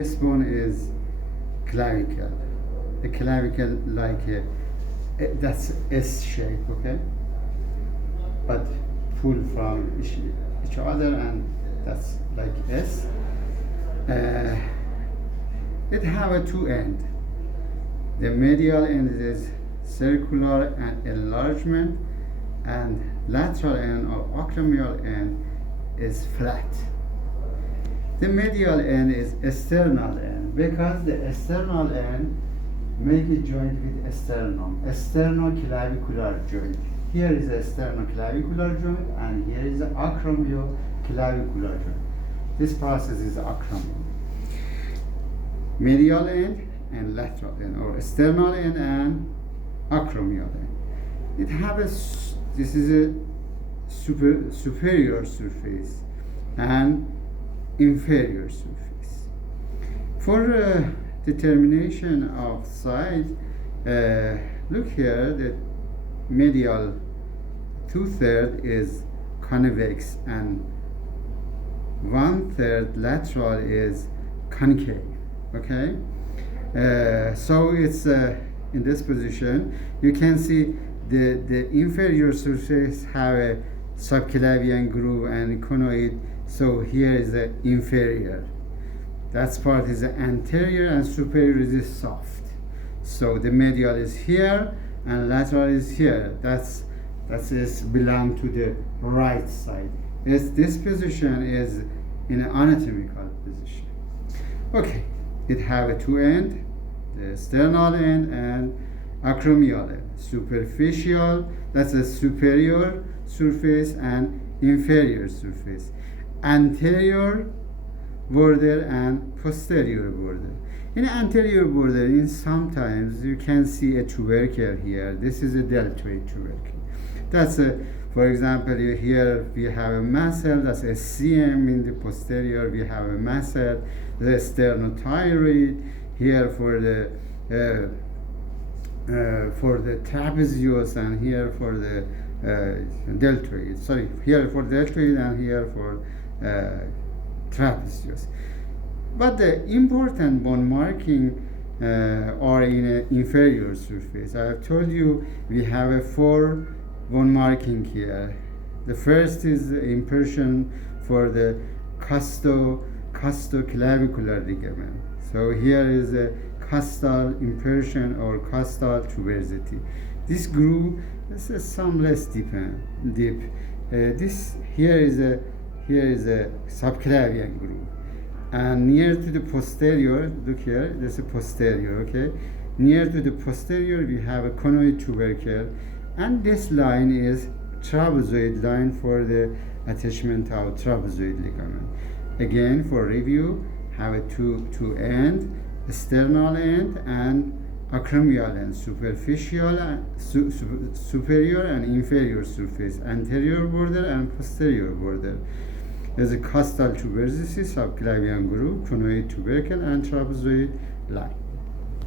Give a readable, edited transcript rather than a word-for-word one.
This bone is clavicle. The clavicle that's S shape, okay? But pull from each other, and that's like S. It have a two end. The medial end is circular and enlargement, and lateral end or acromial end is flat. The medial end is external end because the external end make a joint with sternum, sternoclavicular joint. Here is a sternoclavicular joint, and here is an acromioclavicular joint. This process is acromial. Medial end and lateral end, or external end and acromial end. It have a this is a superior surface and inferior surface. For determination of size, look here, the medial 2/3 is convex and 1/3 lateral is concave. Okay, so it's in this position. You can see the inferior surface have a subclavian groove and conoid. So here is the inferior. That part is the anterior, and superior is soft. So the medial is here and lateral is here. That is belong to the right side. This position is in an anatomical position. Okay, it have a two end, the sternal end and acromial end. Superficial, that's a superior surface and inferior surface. Anterior border and posterior border. In anterior border, sometimes you can see a tubercle here. This is a deltoid tubercle. That's for example, here we have a muscle, that's a CM. In the posterior we have a muscle, the sternothyroid. Here for the trapezius, and here for the deltoid. Sorry, here for deltoid and here for trapezius. But the important bone marking are in an inferior surface. I have told you we have a 4 bone marking here. The first is the impression for the costoclavicular ligament. So here is a costal impression or costal tuberosity. This groove is some less deep. This here is a subclavian groove, and near to the posterior, look here, there's a posterior. Okay, near to the posterior we have a conoid tubercle, and this line is trapezoid line for the attachment of trapezoid ligament. Again, for review, have a two end, sternal end and acromial end, superior and inferior surface, anterior border and posterior border. There's a costal tuberosity, subclavian groove, conoid tubercle, and trapezoid line.